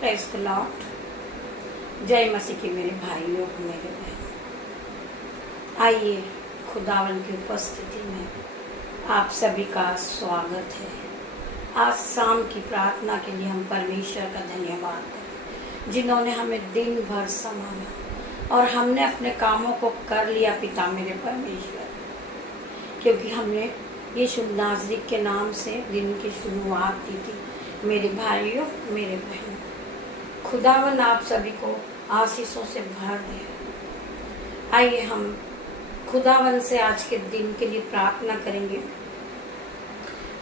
Praise the Lord. जय मसीह के मेरे भाइयों मेरे बहनों, आइए खुदावन की उपस्थिति में आप सभी का स्वागत है। आज शाम की प्रार्थना के लिए हम परमेश्वर का धन्यवाद करें, जिन्होंने हमें दिन भर संभाला और हमने अपने कामों को कर लिया पिता मेरे परमेश्वर, क्योंकि हमने यीशु नाज़री के नाम से दिन की शुरुआत की थी। मेरे भाइयों मेरे बहनों, खुदावन आप सभी को आशीषों से भर दे। आइए हम खुदावन से आज के दिन के लिए प्रार्थना करेंगे।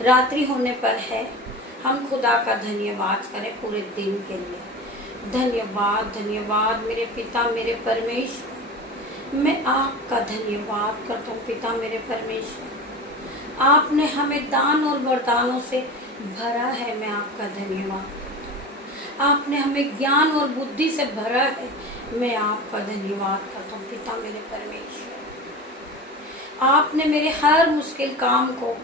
रात्रि होने पर है, हम खुदा का धन्यवाद करें पूरे दिन के लिए। धन्यवाद धन्यवाद मेरे पिता मेरे परमेश्वर, मैं आपका धन्यवाद करता हूँ पिता मेरे परमेश्वर। आपने हमें दान और वरदानों से भरा है, मैं आपका धन्यवाद करता हूँ। आपने हमें ज्ञान और बुद्धि से भरा है, मैं आपका धन्यवाद करता हूँ पिता मेरे परमेश्वर। आपने मेरे हर मुश्किल काम को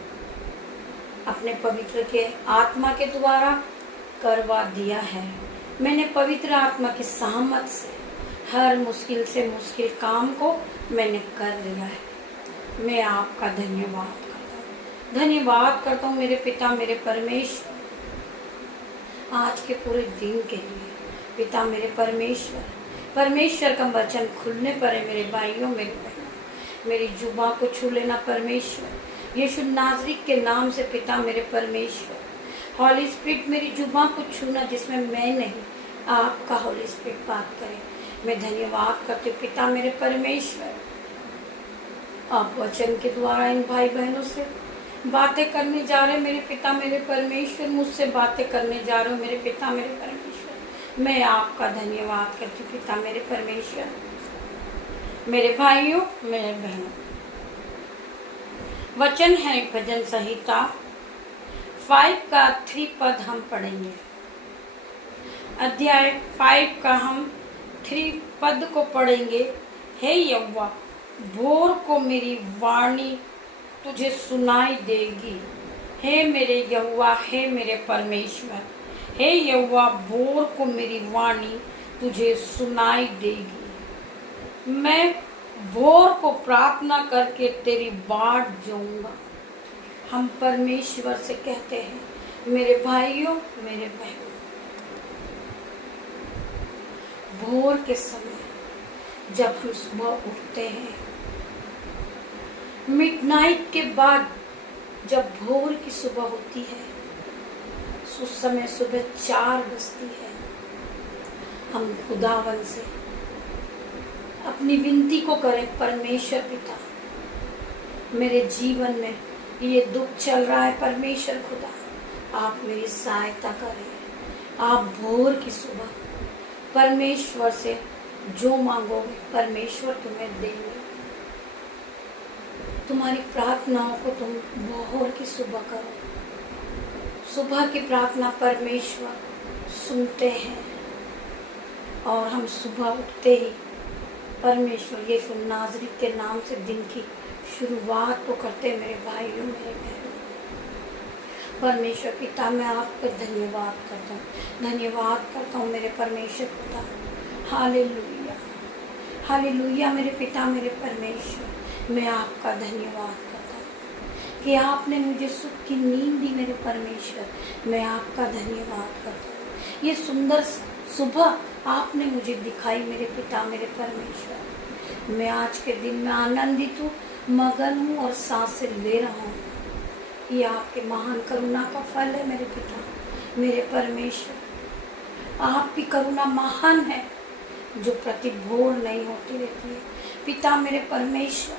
अपने पवित्र के आत्मा के द्वारा करवा दिया है। मैंने पवित्र आत्मा की सहमत से हर मुश्किल से मुश्किल काम को मैंने कर लिया है। मैं आपका धन्यवाद धन्यवाद करता हूँ मेरे पिता मेरे परमेश्वर, आज के पूरे दिन के लिए। पिता मेरे परमेश्वर, परमेश्वर का वचन खुलने पर है मेरे भाइयों मेरे बहनों। मेरी जुबां को छू लेना परमेश्वर, यीशु नाज़री के नाम से पिता मेरे परमेश्वर। हॉली स्पिरिट मेरी जुबां को छूना, जिसमें मैं नहीं आपका हॉली स्पिरिट बात करे। मैं धन्यवाद करती हूँ पिता मेरे परमेश्वर। आप वचन के द्वारा इन भाई बहनों से बातें करने जा रहे मेरे पिता मेरे परमेश्वर, मुझसे बातें करने जा रहे हो मेरे पिता मेरे परमेश्वर। मैं आपका धन्यवाद करती हूँ पिता मेरे परमेश्वर। मेरे भाइयों मेरे बहनों, वचन है भजन संहिता 5 का 3 पद हम पढ़ेंगे। अध्याय 5 का हम 3 पद को पढ़ेंगे। हे यहोवा, भोर को मेरी वाणी तुझे सुनाई देगी। हे मेरे यहोवा, हे मेरे परमेश्वर, हे यहोवा, भोर को मेरी वाणी तुझे सुनाई देगी। मैं भोर को प्रार्थना करके तेरी बाट जाऊंगा। हम परमेश्वर से कहते हैं मेरे भाइयों मेरे बहनों, भोर के समय जब हम सुबह उठते हैं, मिडनाइट के बाद जब भोर की सुबह होती है, उस समय सुबह 4 बजती है, हम खुदावन से अपनी विनती को करें। परमेश्वर पिता, मेरे जीवन में ये दुख चल रहा है, परमेश्वर खुदा आप मेरी सहायता करें। आप भोर की सुबह परमेश्वर से जो मांगोगे परमेश्वर तुम्हें देंगे। तुम्हारी प्रार्थनाओं को तुम भोर की सुबह करो। सुबह की प्रार्थना परमेश्वर सुनते हैं, और हम सुबह उठते ही परमेश्वर यीशु नाज़री के नाम से दिन की शुरुआत तो करते। मेरे भाइयों मेरे बहनों, परमेश्वर पिता मैं आपका धन्यवाद करता हूँ, धन्यवाद करता हूँ मेरे परमेश्वर पिता। हालेलुया हालेलुया मेरे पिता मेरे परमेश्वर, मैं आपका धन्यवाद करता हूँ कि आपने मुझे सुख की नींद दी मेरे परमेश्वर। मैं आपका धन्यवाद करता हूँ, ये सुंदर सुबह आपने मुझे दिखाई मेरे पिता मेरे परमेश्वर। मैं आज के दिन में आनंदित हूँ, मगन हूँ और सांसें ले रहा हूँ। ये आपके महान करुणा का फल है मेरे पिता मेरे परमेश्वर। आपकी करुणा महान है, जो प्रति भोर नहीं होती रहती है। पिता मेरे परमेश्वर,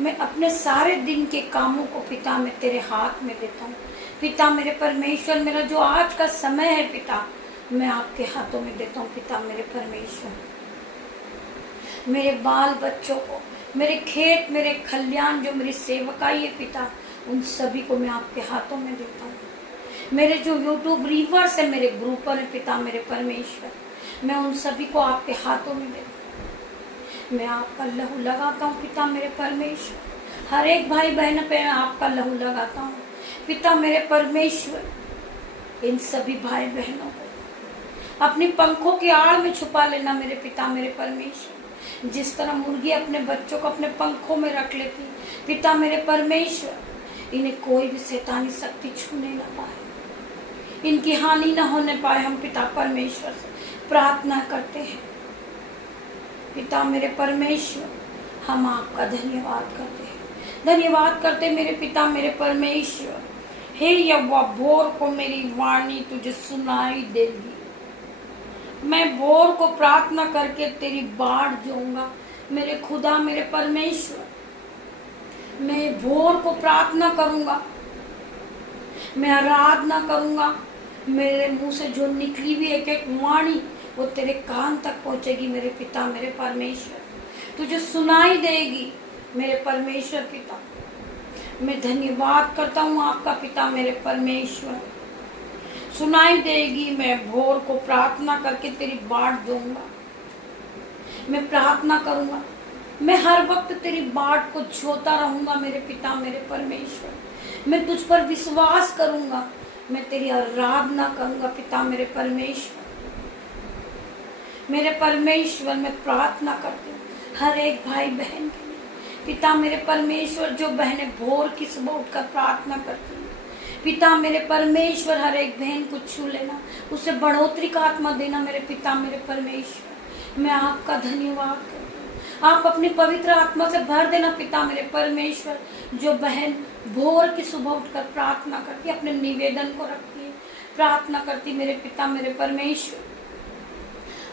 मैं अपने सारे दिन के कामों को पिता मैं तेरे हाथ में देता हूँ। पिता मेरे परमेश्वर, मेरा जो आज का समय है पिता, मैं आपके हाथों में देता हूँ। पिता मेरे परमेश्वर, मेरे बाल बच्चों को, मेरे खेत मेरे खलियान, जो मेरी सेवकाई है पिता, उन सभी को मैं आपके हाथों में देता हूँ। मेरे जो यूट्यूब रीवर्स है, मेरे ग्रुपर है पिता मेरे परमेश्वर, मैं उन सभी को आपके हाथों में देता हूँ। मैं आपका लहू लगाता हूँ पिता मेरे परमेश्वर। हर एक भाई बहन पे मैं आपका लहू लगाता हूँ पिता मेरे परमेश्वर। इन सभी भाई बहनों को अपनी पंखों की आड़ में छुपा लेना मेरे पिता मेरे परमेश्वर। जिस तरह मुर्गी अपने बच्चों को अपने पंखों में रख लेती, पिता मेरे परमेश्वर, इन्हें कोई भी शैतानी शक्ति छूने ना पाए, इनकी हानि ना होने पाए। हम पिता परमेश्वर से प्रार्थना करते हैं। पिता मेरे परमेश्वर, हम आपका धन्यवाद करते हैं, धन्यवाद करते मेरे पिता मेरे परमेश्वर। हे यहोवा, भोर को मेरी वाणी तुझे सुनाई देगी। मैं भोर को प्रार्थना करके तेरी बाट जोऊंगा मेरे खुदा मेरे परमेश्वर। मैं भोर को प्रार्थना करूंगा, मैं आराधना करूंगा। मेरे मुंह से जो निकली हुई एक एक वाणी वो तेरे कान तक पहुंचेगी मेरे पिता मेरे परमेश्वर, तुझे सुनाई देगी मेरे परमेश्वर पिता। मैं धन्यवाद करता हूँ आपका पिता मेरे परमेश्वर, सुनाई देगी। मैं भोर को प्रार्थना करके तेरी बाट दूंगा, मैं प्रार्थना करूंगा, मैं हर वक्त तेरी बाट को जोता रहूंगा मेरे पिता मेरे परमेश्वर। मैं तुझ पर विश्वास करूंगा, मैं तेरी आराधना करूंगा पिता मेरे परमेश्वर। मेरे परमेश्वर, मैं प्रार्थना करती हूँ हर एक भाई बहन के लिए पिता मेरे परमेश्वर। जो बहनें भोर की सुबह उठकर प्रार्थना करती हैं पिता मेरे परमेश्वर, हर एक बहन को छू लेना, उसे बढ़ोतरी का आत्मा देना मेरे पिता मेरे परमेश्वर। मैं आपका धन्यवाद करती हूँ, आप अपनी पवित्र आत्मा से भर देना पिता मेरे परमेश्वर। जो बहन भोर की सुबह उठकर प्रार्थना करती है, अपने निवेदन को रखती है, प्रार्थना करती मेरे पिता मेरे परमेश्वर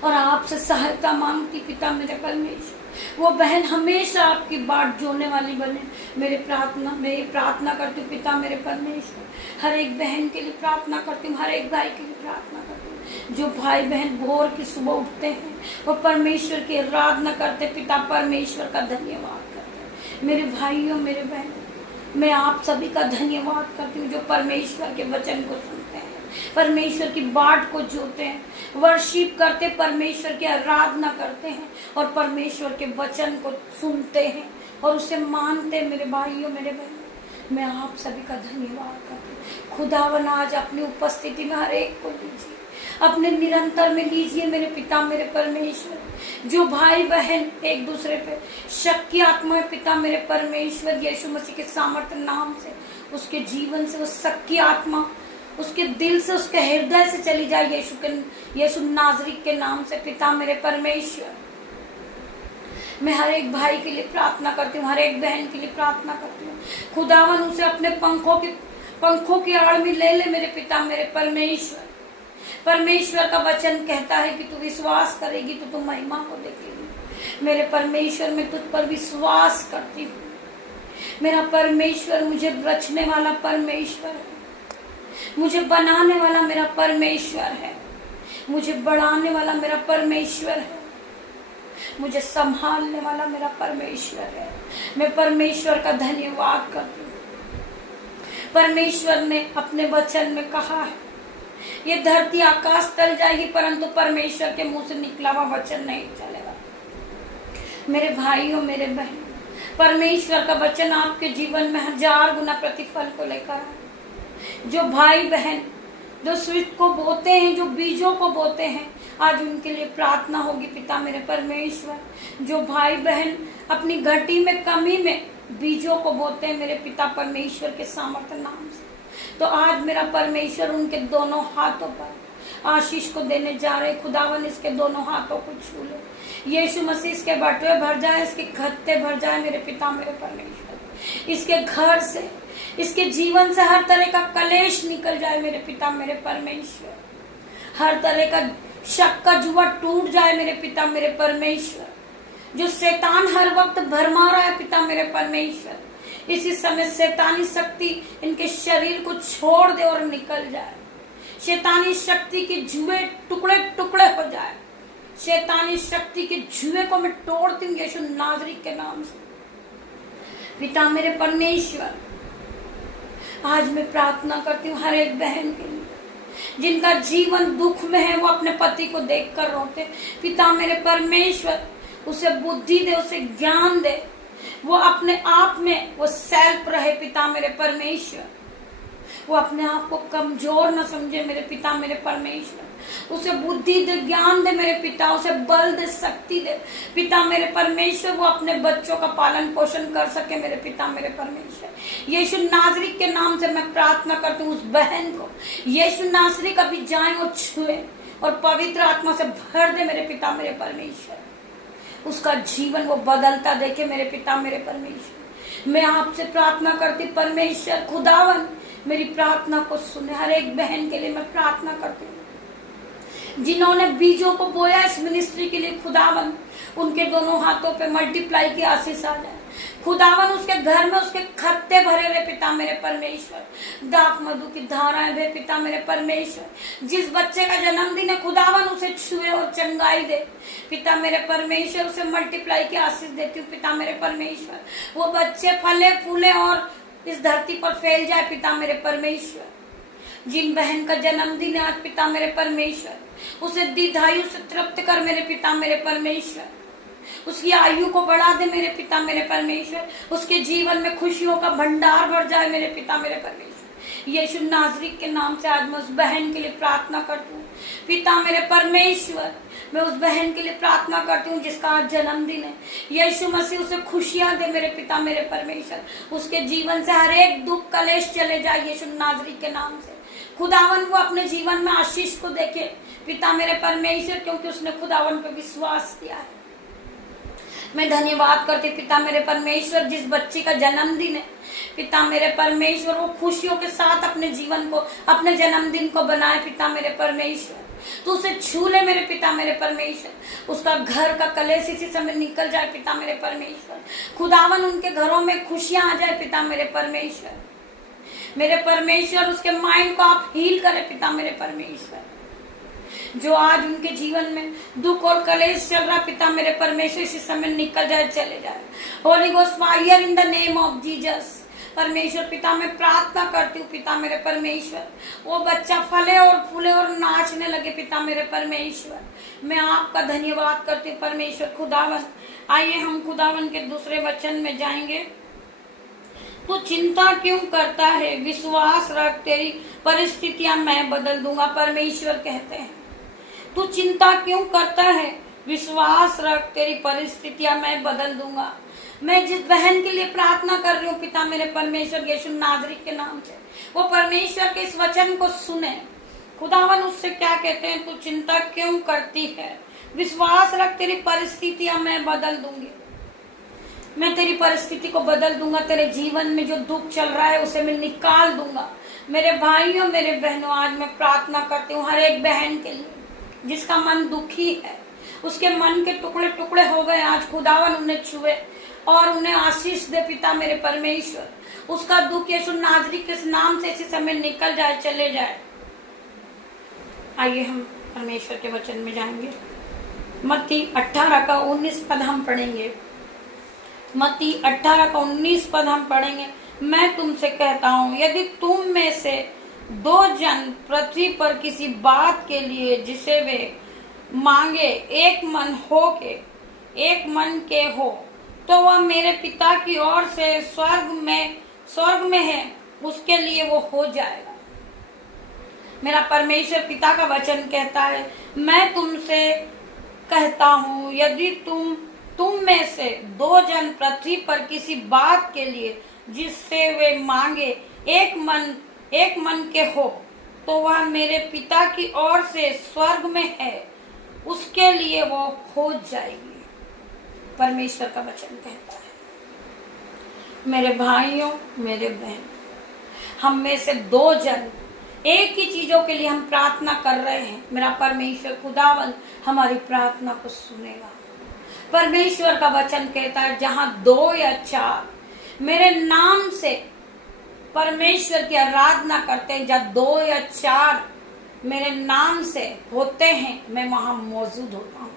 और आपसे सहायता मांगती पिता मेरे परमेश्वर, वो बहन हमेशा आपकी बाट जोड़ने वाली बने। मैं ये प्रार्थना करती हूँ पिता मेरे परमेश्वर। हर एक बहन के लिए प्रार्थना करती हूँ, हर एक भाई के लिए प्रार्थना करती हूँ। जो भाई बहन भोर की सुबह उठते हैं वो परमेश्वर की आराधना करते, पिता परमेश्वर का धन्यवाद करते हैं। मेरे भाइयों मेरे बहनों, मैं आप सभी का धन्यवाद करती हूँ जो परमेश्वर के वचन को सुनते हैं, परमेश्वर की बाट को जोते हैं, वर्शिप करते, परमेश्वर की आराधना करते हैं और परमेश्वर के वचन को सुनते हैं और उसे मानते। मेरे भाइयों मेरे बहनों, मैं आप सभी का धन्यवाद करती हूँ। खुदावन आज अपनी उपस्थिति में हर एक को लीजिए, अपने निरंतर में लीजिए मेरे पिता मेरे परमेश्वर। जो भाई बहन एक दूसरे पे शक की आत्मा पिता मेरे परमेश्वर, यीशु मसीह के सामर्थ्य नाम से उसके जीवन से वो शक की आत्मा उसके दिल से उसके हृदय से चली जाए यीशु नाजरी के नाम से पिता मेरे परमेश्वर। मैं हर एक भाई के लिए प्रार्थना करती हूँ, हर एक बहन के लिए प्रार्थना करती हूँ। खुदावन उसे अपने पंखों की आड़ में ले ले मेरे पिता मेरे परमेश्वर। परमेश्वर का वचन कहता है कि तू विश्वास करेगी तो तू महिमा को देखेगी। मेरे परमेश्वर, मैं तुझ पर विश्वास करती हूँ। मेरा परमेश्वर मुझे रचने वाला परमेश्वर है, मुझे बनाने वाला मेरा परमेश्वर है, मुझे बढ़ाने वाला मेरा परमेश्वर है, मुझे संभालने वाला मेरा परमेश्वर है। मैं परमेश्वर का धन्यवाद करती हूँ। परमेश्वर ने अपने वचन में कहा है ये धरती आकाश टल जाएगी परंतु परमेश्वर के मुंह से निकला हुआ वचन नहीं चलेगा। मेरे भाइयों मेरे बहनों, परमेश्वर का वचन आपके जीवन में 1000 गुना प्रतिफल को लेकर आए। जो भाई बहन जो स्वीट को बोते हैं, जो बीजों को बोते हैं, आज उनके लिए प्रार्थना होगी पिता मेरे परमेश्वर। जो भाई बहन अपनी घटी में कमी में बीजों को बोते हैं मेरे पिता परमेश्वर के सामर्थ्य नाम से, तो आज मेरा परमेश्वर उनके दोनों हाथों पर आशीष को देने जा रहे। खुदावन इसके दोनों हाथों को छू ले, यीशु मसीह इसके बटुए भर जाए, इसके खत्ते भर जाए मेरे पिता मेरे परमेश्वर। इसके घर से, इसके जीवन से हर तरह का कलेश निकल जाए मेरे पिता मेरे परमेश्वर। हर तरह का शक का जुआ टूट जाए मेरे पिता मेरे परमेश्वर। जो शैतान हर वक्त भरमा रहा है पिता मेरे परमेश्वर, इसी समय शैतानी शक्ति इनके शरीर को छोड़ दे और निकल जाए। शैतानी शक्ति के जुए टुकड़े टुकड़े हो जाए। शैतानी शक्ति के जुए को मैं तोड़ती हूँ यीशु नाजरी के नाम से पिता मेरे परमेश्वर। आज मैं प्रार्थना करती हूँ हर एक बहन के लिए जिनका जीवन दुख में है, वो अपने पति को देखकर रोते। पिता मेरे परमेश्वर उसे बुद्धि दे, उसे ज्ञान दे, वो अपने आप में वो सेल्फ रहे पिता मेरे परमेश्वर। वो अपने आप को कमजोर न समझे मेरे पिता मेरे परमेश्वर। उसे बुद्धि दे, ज्ञान दे मेरे पिता, उसे बल दे, शक्ति दे पिता मेरे परमेश्वर। वो अपने बच्चों का पालन पोषण कर सके मेरे पिता मेरे परमेश्वर। यीशु नासरी के नाम से मैं प्रार्थना करती हूँ उस बहन को यीशु नासरी कभी जाए और छुए और पवित्र आत्मा से भर दे मेरे पिता मेरे परमेश्वर। उसका जीवन वो बदलता देखे मेरे पिता मेरे परमेश्वर। मैं आपसे प्रार्थना करती परमेश्वर खुदावन मेरी प्रार्थना को सुने। हर एक बहन के लिए मैं प्रार्थना करती हूँ जिन्होंने बीजों को बोया इस मिनिस्ट्री के लिए, खुदावन उनके दोनों हाथों पे मल्टीप्लाई की आशीष आ जाए। खुदावन उसके घर में उसके खत्ते भरे रहे पिता मेरे परमेश्वर, दाख मधु की धाराएं भरे पिता मेरे परमेश्वर। जिस बच्चे का जन्मदिन है खुदावन उसे छुए और चंगाई दे पिता मेरे परमेश्वर। उसे मल्टीप्लाई की आशीष देती हूँ पिता मेरे परमेश्वर। वो बच्चे फले फूले और इस धरती पर फैल जाए पिता मेरे परमेश्वर। जिन बहन का जन्मदिन है आज पिता मेरे परमेश्वर उसे दीर्घायु से तृप्त कर मेरे पिता मेरे परमेश्वर। उसकी आयु को बढ़ा दे मेरे पिता मेरे परमेश्वर। उसके जीवन में खुशियों का भंडार भर जाए मेरे पिता मेरे परमेश्वर। यीशु नासरी के नाम से आज मैं उस बहन के लिए प्रार्थना करती हूँ पिता मेरे परमेश्वर। मैं उस बहन के लिए प्रार्थना करती हूँ जिसका आज जन्मदिन है। यीशु मसीह उसे खुशियां दे मेरे पिता मेरे परमेश्वर। उसके जीवन से हर एक दुख कलेश चले जाए यीशु नासरी के नाम से। खुदावन वो अपने जीवन में आशीष को देखे पिता मेरे परमेश्वर, क्योंकि उसने खुदावन पर विश्वास किया है। मैं धन्यवाद करती पिता मेरे परमेश्वर जिस बच्ची का जन्मदिन है पिता मेरे परमेश्वर वो खुशियों के साथ अपने जीवन को अपने जन्मदिन को बनाए पिता मेरे परमेश्वर। तो उसे छू ले मेरे पिता मेरे परमेश्वर। उसका घर का कलेश इसी समय निकल जाए पिता मेरे परमेश्वर। खुदावन उनके घरों में खुशियां आ जाए पिता मेरे परमेश्वर। मेरे परमेश्वर उसके माइंड को आप हील करें पिता मेरे परमेश्वर। जो आज उनके जीवन में दुख और कलेश चल रहा पिता मेरे परमेश्वर इसी समय निकल जाए चले जाए। Holi ghost fire in the name of Jesus. परमेश्वर पिता मैं प्रार्थना करती हूँ पिता मेरे परमेश्वर वो बच्चा फले और फूले और नाचने लगे पिता मेरे परमेश्वर। मैं आपका धन्यवाद करती हूँ परमेश्वर खुदावन। आइए हम खुदावन के दूसरे वचन में जाएंगे। तू चिंता क्यों करता है, विश्वास रख, तेरी परिस्थितियां मैं बदल दूंगा। परमेश्वर कहते हैं तू चिंता क्यों करता है, विश्वास रख, तेरी परिस्थितियां मैं बदल दूंगा। मैं जिस बहन के लिए प्रार्थना कर रही हूँ पिता मेरे परमेश्वर यीशु नासरी के नाम से वो परमेश्वर के इस वचन को सुने। खुदावन उससे क्या कहते हैं, तू चिंता क्यों करती है, विश्वास रख, तेरी परिस्थितियां मैं बदल दूंगी। मैं तेरी परिस्थिति को बदल दूंगा। तेरे जीवन में जो दुख चल रहा है उसे मैं निकाल दूंगा। मेरे भाइयों मेरे बहनों आज मैं प्रार्थना करती हूँ हर एक बहन के लिए जिसका मन दुखी है, उसके मन के टुकड़े टुकड़े हो गए। आज खुदावन उन्हें छुए और उन्हें आशीष दे पिता मेरे परमेश्वर। उसका दुख यीशु नासरी के नाम से इसी समय निकल जाए चले जाए। आइए हम परमेश्वर के वचन में जाएंगे। मत्ती 18 का 19 पद हम पढ़ेंगे। मत्ती 18 का 19 पद हम पढ़ेंगे। मैं तुमसे कहता हूँ यदि तुम में से 2 जन पृथ्वी पर किसी बात के लिए जिसे वे मांगे एक मन के हो तो वह मेरे पिता की ओर से स्वर्ग में है उसके लिए वो हो जाएगा। मेरा परमेश्वर पिता का वचन कहता है मैं तुमसे कहता हूँ यदि तुम में से 2 जन पृथ्वी पर किसी बात के लिए जिससे वे मांगे एक मन के हो तो वह मेरे पिता की ओर से स्वर्ग में है उसके लिए वो हो जाएगी। परमेश्वर का वचन कहता है मेरे भाइयों मेरे बहन हम में से 2 जन एक ही चीजों के लिए हम प्रार्थना कर रहे हैं। मेरा परमेश्वर खुदावन हमारी प्रार्थना को सुनेगा। परमेश्वर का वचन कहता है जहां 2 या 4 मेरे नाम से परमेश्वर की आराधना करते हैं, जहाँ 2 या 4 मेरे नाम से होते हैं मैं वहां मौजूद होता हूँ।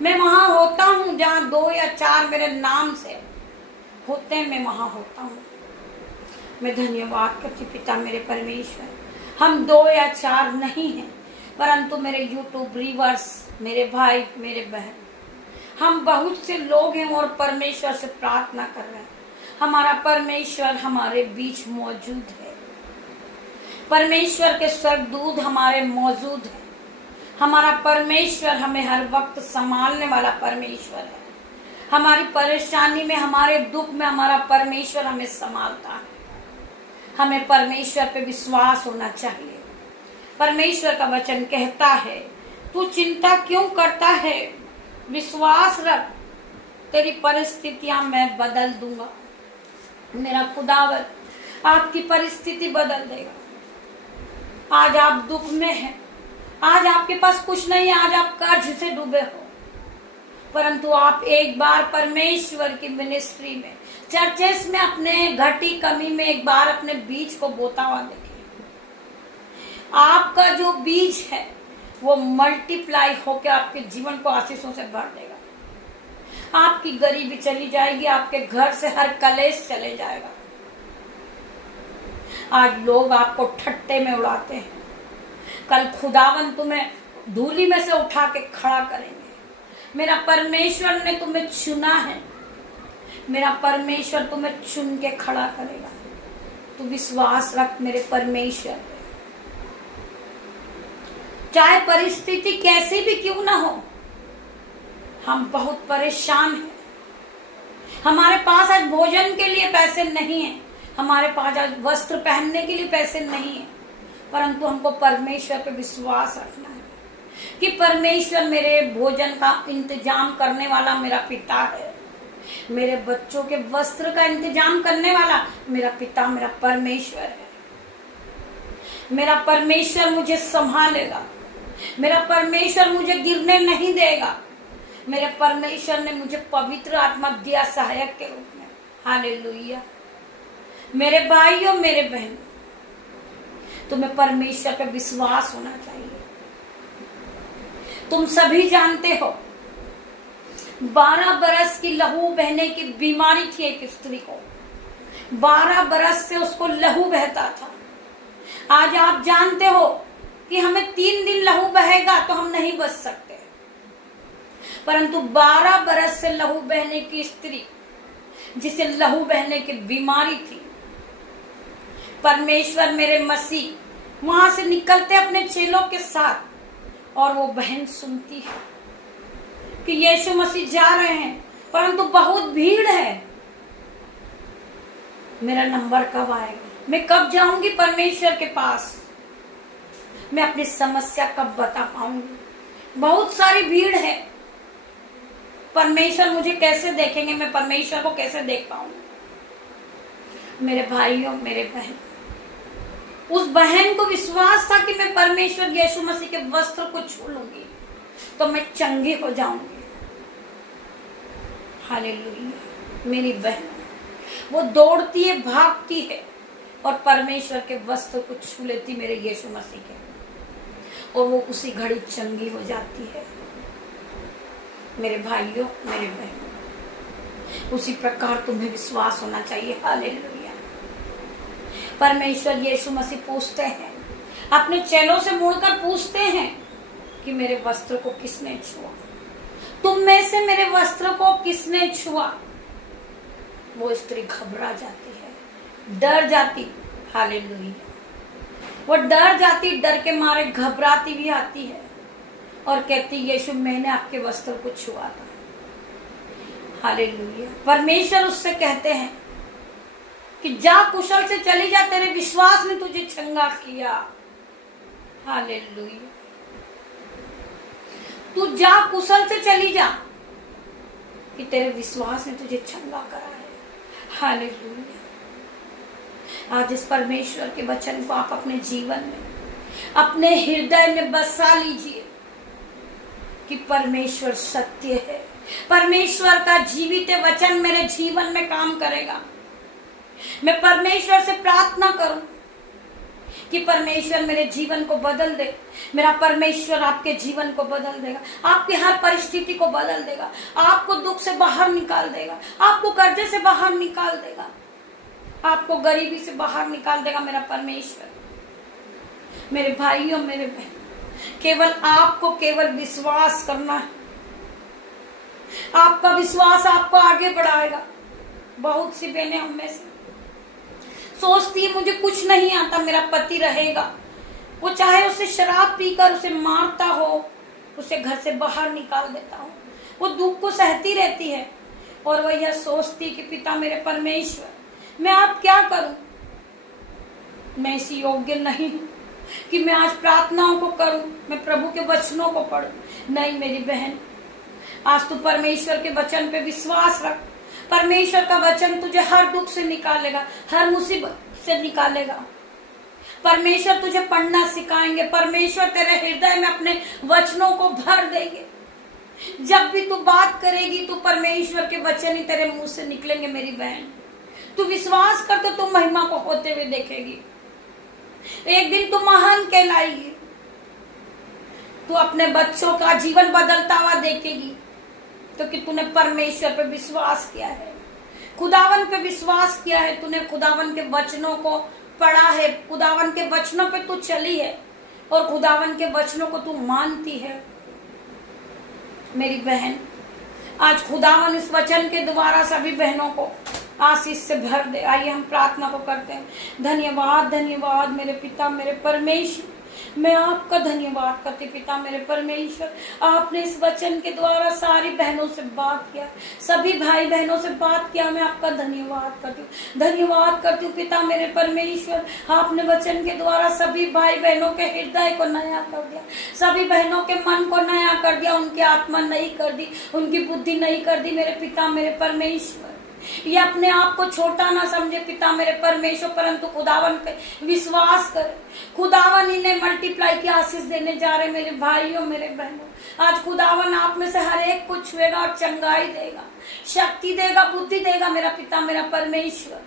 मैं वहां होता हूँ जहाँ 2 या 4 मेरे नाम से होते हैं मैं वहां होता हूँ। मैं धन्यवाद करती पिता मेरे परमेश्वर। हम 2 या 4 नहीं हैं परंतु मेरे यूट्यूब व्यूअर्स मेरे भाई मेरे बहन हम बहुत से लोग हैं और परमेश्वर से प्रार्थना कर रहे हैं। हमारा परमेश्वर हमारे बीच मौजूद है। परमेश्वर के स्वर्गदूत हमारे मौजूद हैं। हमारा परमेश्वर हमें हर वक्त संभालने वाला परमेश्वर है। हमारी परेशानी में, हमारे दुख में हमारा परमेश्वर हमें संभालता है। हमें परमेश्वर पे विश्वास होना चाहिए। परमेश्वर का वचन कहता है, तू चिंता क्यों करता है, विश्वास रख, तेरी परिस्थितियां मैं बदल दूंगा। मेरा खुदावर आपकी परिस्थिति बदल देगा। आज आप दुख में हैं, आज आपके पास कुछ नहीं है, आज आप कर्ज से डूबे हो, परंतु आप एक बार परमेश्वर की मिनिस्ट्री में, चर्चेस में, अपने घटी कमी में एक बार अपने बीज को बोता हुआ देखिए। आपका जो बीज है वो मल्टीप्लाई होकर आपके जीवन को आशीषों से भर देगा। आपकी गरीबी चली जाएगी, आपके घर से हर कलेश चले जाएगा। आज लोग आपको ठट्टे में उड़ाते हैं, कल खुदावन तुम्हें धूली में से उठा के खड़ा करेंगे। मेरा परमेश्वर ने तुम्हें चुना है, मेरा परमेश्वर तुम्हें चुन के खड़ा करेगा। तू विश्वास रख मेरे परमेश्वर पे। चाहे परिस्थिति कैसी भी क्यों ना हो, हम बहुत परेशान हैं। हमारे पास आज भोजन के लिए पैसे नहीं है, हमारे पास आज वस्त्र पहनने के लिए पैसे नहीं है, परंतु हमको परमेश्वर पे विश्वास रखना है कि परमेश्वर मेरे भोजन का इंतजाम करने वाला मेरा पिता है। मेरे बच्चों के वस्त्र का इंतजाम करने वाला मेरा पिता, मेरा परमेश्वर है। मेरा परमेश्वर मुझे संभालेगा, मेरा परमेश्वर मुझे गिरने नहीं देगा। मेरे परमेश्वर ने मुझे पवित्र आत्मा दिया सहायक के रूप में। हालेलुया। मेरे भाइयों, मेरे बहनों, तुम्हें परमेश्वर पे विश्वास होना चाहिए। तुम सभी जानते हो 12 बरस की लहू बहने की बीमारी थी एक स्त्री को। 12 बरस से उसको लहू बहता था। आज आप जानते हो कि हमें 3 दिन लहू बहेगा तो हम नहीं बच सकते, परंतु 12 बरस से लहू बहने की स्त्री, जिसे लहू बहने की बीमारी थी, परमेश्वर मेरे मसीह वहां से निकलते अपने चेलों के साथ, और वो बहन सुनती है कि यीशु मसीह जा रहे हैं, परंतु बहुत भीड़ है, मेरा नंबर कब आएगा, मैं कब जाऊंगी परमेश्वर के पास, मैं अपनी समस्या कब बता पाऊंगी, बहुत सारी भीड़ है, परमेश्वर मुझे कैसे देखेंगे, मैं परमेश्वर को कैसे देख पाऊंगी। मेरे भाइयों, मेरे बहन, उस बहन को विश्वास था कि मैं परमेश्वर यीशु मसीह के वस्त्र को छू लूंगी तो मैं चंगी हो जाऊंगी। हालेलुया। मेरी बहन वो दौड़ती है, भागती है और परमेश्वर के वस्त्र को छू लेती मेरे यीशु मसीह के, और वो उसी घड़ी चंगी हो जाती है। मेरे भाइयों, मेरे बहन, उसी प्रकार तुम्हें विश्वास होना चाहिए। हालेलुया। परमेश्वर यीशु मसीह पूछते हैं, अपने चेलों से मुड़कर पूछते हैं कि मेरे वस्त्र को किसने छुआ, तुम में से मेरे वस्त्र को किसने छुआ। वो स्त्री घबरा जाती है, डर जाती। हालेलुया। वो डर जाती, डर के मारे घबराती भी आती है और कहती, यीशु मैंने आपके वस्त्र को छुआ था। हालेलुया। परमेश्वर उससे कहते हैं कि जा, कुशल से चली जा, तेरे विश्वास ने तुझे चंगा किया। हालेलुया। तू जा, कुशल से चली जा, कि तेरे विश्वास ने तुझे चंगा करा है। हालेलुया। आज इस परमेश्वर के वचन को आप अपने जीवन में, अपने हृदय में बसा लीजिए कि परमेश्वर सत्य है। परमेश्वर का जीवित वचन मेरे जीवन में काम करेगा। मैं परमेश्वर से प्रार्थना करूं कि परमेश्वर मेरे जीवन को बदल दे। मेरा परमेश्वर आपके जीवन को बदल देगा, आपकी हर परिस्थिति को बदल देगा, आपको दुख से बाहर निकाल देगा, आपको कर्जे से बाहर निकाल देगा, आपको गरीबी से बाहर निकाल देगा मेरा परमेश्वर। मेरे भाइयों, मेरे बहन, केवल आपको केवल विश्वास करना है। आपका विश्वास आपको आगे बढ़ाएगा। बहुत सी बहनें हम में से सोचती है मुझे कुछ नहीं आता, मेरा पति रहेगा। वो चाहे उसे शराब पीकर उसे मारता हो, उसे घर से बाहर निकाल देता हो, वो दुख को सहती रहती है और वह यह सोचती कि पिता मेरे परमेश्वर, मैं आप क्या करूं? मैं इसी योग्य नहीं हूं कि मैं आज प्रार्थनाओं को करूं, मैं प्रभु के वचनों को पढूं। नहीं मेरी बहन, आज तू परमेश्वर के वचन पे विश्वास रख। परमेश्वर का वचन तुझे हर दुख से निकालेगा, हर मुसीबत से निकालेगा। परमेश्वर तुझे पढ़ना सिखाएंगे, परमेश्वर तेरे हृदय में अपने वचनों को भर देंगे। जब भी तू बात करेगी तो परमेश्वर के वचन ही तेरे मुंह से निकलेंगे। मेरी बहन, तू विश्वास कर तो तू महिमा को होते हुए देखेगी। एक दिन तू महान कहलाएगी, तू अपने बच्चों का जीवन बदलता हुआ देखेगी, क्योंकि तूने परमेश्वर पे विश्वास किया है, खुदावन पे विश्वास किया है, तूने खुदावन के वचनों को पढ़ा है, खुदावन के वचनों पे तू चली है और खुदावन के वचनों को तू मानती है। मेरी बहन, आज खुदावन इस वचन के द्वारा सभी बहनों को आशीष से भर दे। आइए हम प्रार्थना को करते हैं। धन्यवाद धन्यवाद मेरे पिता मेरे परमेश्वर, मैं आपका धन्यवाद करती पिता मेरे परमेश्वर। आपने इस वचन के द्वारा सारी बहनों से बात किया, सभी भाई बहनों से बात किया, मैं आपका धन्यवाद करती हूँ, धन्यवाद करती हूँ पिता मेरे परमेश्वर। आपने वचन के द्वारा सभी भाई बहनों के हृदय को नया कर दिया, सभी बहनों के मन को नया कर दिया, उनकी आत्मा नई कर दी, उनकी बुद्धि नई कर दी। मेरे पिता मेरे परमेश्वर, ये अपने आप को छोटा ना समझे पिता मेरे परमेश्वर, परंतु खुदावन पे विश्वास करे। खुदावन इन्हें मल्टीप्लाई की आशीष देने जा रहे मेरे भाइयों मेरे बहनों। आज खुदावन आप में से हर एक को छुएगा और चंगाई देगा, शक्ति देगा, बुद्धि देगा मेरा पिता मेरा परमेश्वर।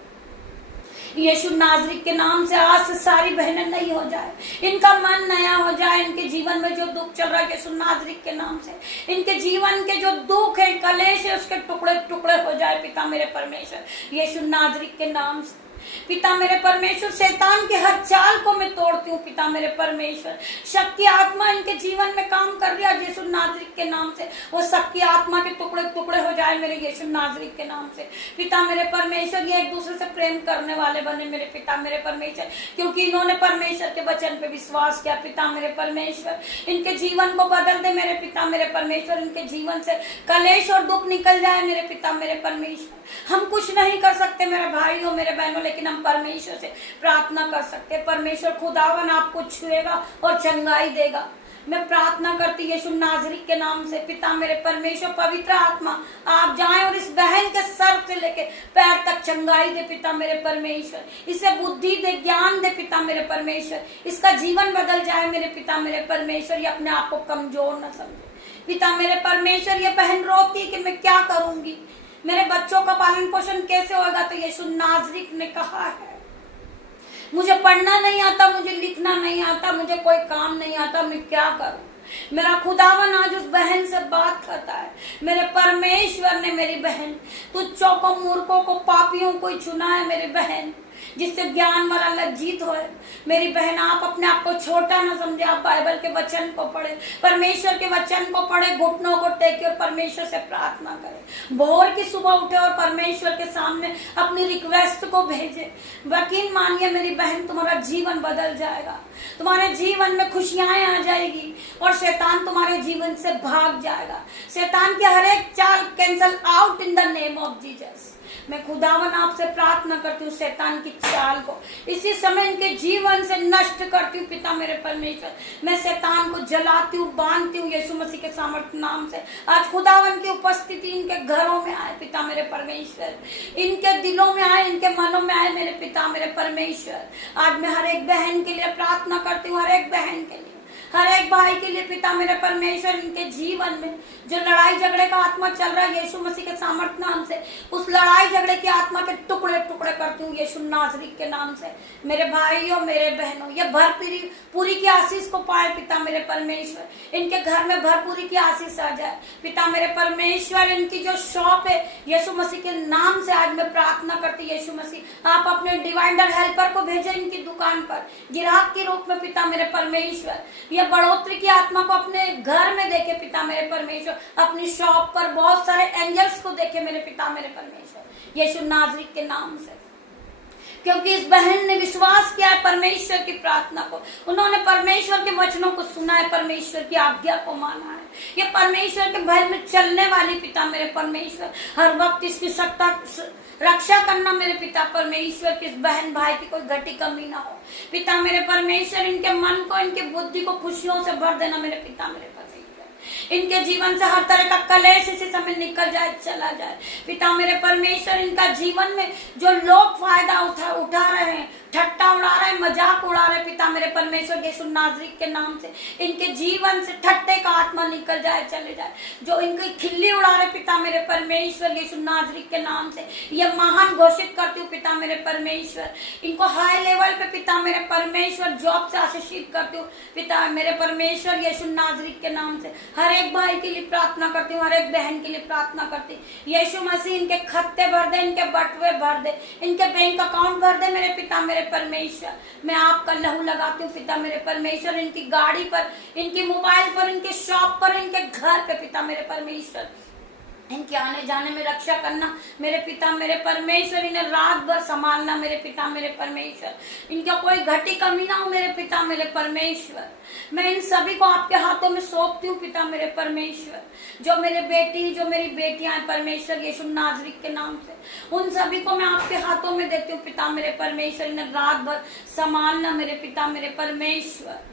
यीशु नाज़री के नाम से आज से सारी बहनें नई हो जाए, इनका मन नया हो जाए, इनके जीवन में जो दुख चल रहा है यीशु नाज़री के नाम से, इनके जीवन के जो दुख है, कलेश है, उसके टुकड़े टुकड़े हो जाए पिता मेरे परमेश्वर यीशु नाज़री के नाम से। पिता मेरे परमेश्वर, शैतान के हर चाल को मैं तोड़ती हूँ पिता मेरे परमेश्वर। शक्ति आत्मा इनके जीवन में काम कर रही है यीशु नाज़री के नाम से, वो शक्ति आत्मा के टुकड़े टुकड़े हो जाए मेरे यीशु नाज़री के नाम से। पिता मेरे परमेश्वर, ये एक दूसरे से प्रेम करने वाले बने मेरे पिता मेरे परमेश्वर, क्योंकि इन्होंने परमेश्वर के वचन पे विश्वास किया पिता मेरे परमेश्वर। इनके जीवन को बदल दे मेरे पिता मेरे परमेश्वर, इनके जीवन से कलेश और दुख निकल जाए मेरे पिता मेरे परमेश्वर। हम कुछ नहीं कर सकते मेरे भाइयों मेरे बहनों, लेकिन हम परमेश्वर से प्रार्थना कर सकते। परमेश्वर खुदावन आपको छुएगा और चंगाई देगा। मैं प्रार्थना करती यीशु नाज़री के नाम से पिता मेरे परमेश्वर, पवित्र आत्मा आप जाएं और इस बहन के सर से लेके पैर तक चंगाई दे पिता मेरे परमेश्वर, इसे बुद्धि दे, ज्ञान दे पिता मेरे परमेश्वर, इसका जीवन बदल जाए मेरे पिता मेरे परमेश्वर। ये अपने आप को कमजोर न समझे पिता मेरे परमेश्वर। ये बहन रोती है कि मैं क्या करूंगी, मेरे बच्चों का पालन पोषण कैसे होगा, तो यीशु नाज़री ने कहा है मुझे पढ़ना नहीं आता, मुझे लिखना नहीं आता, मुझे कोई काम नहीं आता, मैं क्या करूं। मेरा खुदावन आज उस बहन से बात करता है। मेरे परमेश्वर ने मेरी बहन तुच्छों को, मूर्खों को, पापियों को ही चुना है मेरी बहन, जिससे ज्ञान वाला लज्जित हो। मेरी बहन, आप अपने आप को छोटा ना समझे, आप बाइबल के वचन को पढ़े, परमेश्वर के वचन को पढ़े, घुटनों को टेके और परमेश्वर से प्रार्थना करें। भोर की सुबह उठे और परमेश्वर के सामने अपनी रिक्वेस्ट को भेजे। यकीन मानिए मेरी बहन, तुम्हारा जीवन बदल जाएगा, तुम्हारे जीवन में खुशियां आ जाएगी और शैतान तुम्हारे जीवन से भाग जाएगा। शैतान की हर एक चाल cancel out in the name of Jesus. मैं खुदावन आपसे प्रार्थना करती हूँ शैतान की चाल को इसी समय इनके जीवन से नष्ट करती हूँ पिता मेरे परमेश्वर। मैं शैतान को जलाती हूँ, बांधती हूँ यीशु मसीह के सामर्थ्य नाम से। आज खुदावन की उपस्थिति इनके घरों में आए पिता मेरे परमेश्वर, इनके दिलों में आए, इनके मनों में आए मेरे पिता मेरे परमेश्वर। आज मैं हर एक बहन के लिए प्रार्थना करती हूँ, हर एक बहन के लिए, हर एक भाई के लिए पिता मेरे परमेश्वर। इनके जीवन में जो लड़ाई झगड़े का आत्मा चल रहा है यीशु मसीह के सामर्थ्य नाम से, उस लड़ाई झगड़े की आत्मा के टुकड़े टुकड़े करती हूँ यीशु नाज़री के नाम से। मेरे भाइयों मेरे बहनों, ये भरपूरी की आशीष को पाए पिता मेरे परमेश्वर। इनके घर में भरपूरी की आशीष आ जाए पिता मेरे परमेश्वर। इनकी जो शॉप है यीशु मसीह के नाम से आज मैं प्रार्थना करती यीशु मसीह, आप अपने डिवाइनर हेल्पर को भेजे इनकी दुकान पर ग्राहक के रूप में पिता मेरे परमेश्वर। ये बढ़ोतरी की आत्मा को अपने घर में देखे पिता मेरे परमेश्वर, अपनी शॉप पर बहुत सारे एंजल्स को देखे मेरे पिता मेरे परमेश्वर यीशु नाज़री के नाम से। क्योंकि इस बहन ने विश्वास किया है परमेश्वर की प्रार्थना को, उन्होंने परमेश्वर के वचनों को सुना है, परमेश्वर की आज्ञा को माना है। ये परमेश्वर के भय में चलने वाली पिता मेरे परमेश्वर, हर वक्त इसकी सत्ता रक्षा करना मेरे पिता परमेश्वर, कि इस बहन भाई की कोई घटी कमी ना हो पिता मेरे परमेश्वर। इनके मन को, इनके बुद्धि को खुशियों से भर देना मेरे पिता मेरे परमेश्वर। इनके जीवन से हर तरह का कलेश इसी समय निकल जाए, चला जाए पिता मेरे परमेश्वर। इनका जीवन में जो लोग फायदा उठा रहे हैं, ठट्टा उड़ा रहे हैं, मजाक उड़ा रहे पिता मेरे परमेश्वर, यीशु नाज़री के नाम से इनके जीवन से ठट्टे का आत्मा निकल जाए, चले जाए। जो इनकी खिल्ली उड़ा रहे पिता मेरे परमेश्वर, यीशु नाज़री के नाम से ये महान घोषित करती हूँ पिता मेरे परमेश्वर। इनको हाई लेवल पे पिता मेरे परमेश्वर जॉब से आशीषित करती हूँ पिता मेरे परमेश्वर, यीशु नाज़री के नाम से। हर एक भाई के लिए प्रार्थना करती हूँ, हर एक बहन के लिए प्रार्थना करती हूँ। यीशु मसीह इनके खत्ते भर दे, इनके बटुए भर दे, इनके बैंक अकाउंट भर दे मेरे पिता मेरे परमेश्वर। मैं आपका लहू लगाती हूँ पिता मेरे परमेश्वर, इनकी गाड़ी पर, इनकी मोबाइल पर, इनके शॉप पर, इनके घर पे पिता मेरे परमेश्वर। इनके आने जाने में रक्षा करना मेरे पिता मेरे परमेश्वर। इन्हें रात भर संभालना मेरे पिता मेरे परमेश्वर। इनका कोई घटी कमी ना हो मेरे पिता मेरे परमेश्वर। मैं इन सभी को आपके हाथों में सौंपती हूँ पिता मेरे परमेश्वर। जो मेरे बेटी, जो मेरी बेटियां हैं परमेश्वर, यीशु नाज़री के नाम से उन सभी को मैं आपके हाथों में देती हूँ पिता मेरे परमेश्वर। इन्हें रात भर संभालना मेरे पिता मेरे परमेश्वर।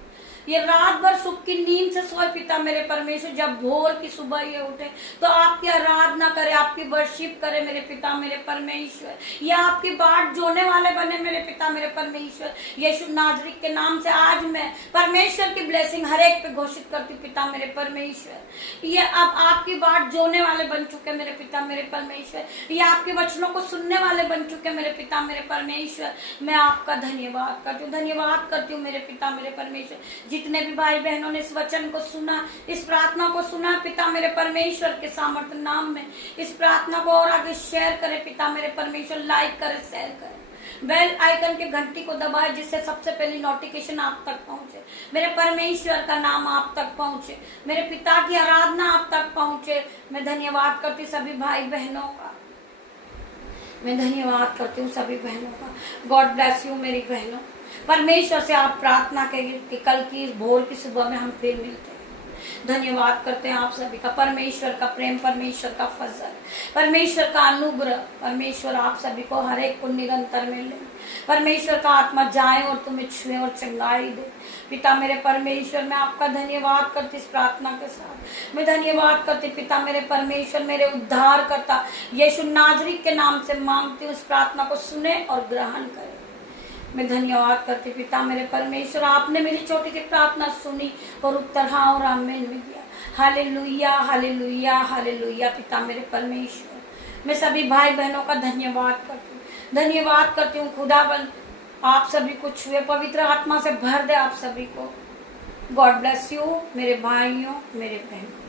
ये रात भर सुख की नींद से सोए पिता मेरे परमेश्वर। जब भोर की सुबह ये उठे तो आपकी आराधना करे, आपकी वर्शिप करे मेरे पिता मेरे परमेश्वर। ये आपकी बाट जोड़ने वाले बने मेरे पिता मेरे परमेश्वर, यीशु नाज़री के नाम से। आज मैं परमेश्वर की ब्लेसिंग हर एक पे घोषित करती हूँ पिता मेरे परमेश्वर। ये अब आपकी बाट जोड़ने वाले बन चुके मेरे पिता मेरे परमेश्वर। ये आपके वचनों को सुनने वाले बन चुके मेरे पिता मेरे परमेश्वर। मैं आपका धन्यवाद करती हूँ, धन्यवाद करती हूँ मेरे पिता मेरे परमेश्वर। जितने भी भाई बहनों ने इस वचन को सुना, इस प्रार्थना को सुना पिता मेरे परमेश्वर के सामर्थ्य नाम में, इस प्रार्थना को और आगे शेयर करें पिता मेरे परमेश्वर। लाइक करें, शेयर करें, बेल आइकन के घंटी को दबाए, जिससे सबसे पहले नोटिफिकेशन आप तक पहुंचे, मेरे परमेश्वर का नाम आप तक पहुंचे, मेरे पिता की आराधना आप तक पहुंचे। मैं धन्यवाद करती सभी भाई बहनों का, मैं धन्यवाद करती हूँ सभी बहनों का। गॉड ब्लेस यू मेरी बहनों। परमेश्वर से आप प्रार्थना करिए कि कल की इस भोर की सुबह में हम फिर मिलते हैं। धन्यवाद करते हैं आप सभी का, परमेश्वर का प्रेम, परमेश्वर का फजल, परमेश्वर का अनुग्रह, परमेश्वर आप सभी को हर एक को निरंतर मिले। परमेश्वर का आत्मा जाए और तुम्हें छुए और चंगाई दे पिता मेरे परमेश्वर। मैं आपका धन्यवाद करती इस प्रार्थना के साथ। मैं धन्यवाद करती पिता मेरे परमेश्वर, मेरे उद्धार करता यीशु नाज़री के नाम से मांगती हूँ, इस प्रार्थना को सुने और ग्रहण करें। मैं धन्यवाद करती पिता मेरे परमेश्वर, आपने मेरी छोटी सी प्रार्थना सुनी और उत्तर हाँ और आमीन में दिया। हालेलुया हालेलुया हालेलुया पिता मेरे परमेश्वर। मैं सभी भाई बहनों का धन्यवाद करती हूँ, धन्यवाद करती हूँ। खुदाबंद आप सभी को छुए, पवित्र आत्मा से भर दे आप सभी को। गॉड ब्लेस यू मेरे भाइयों, मेरे बहनों।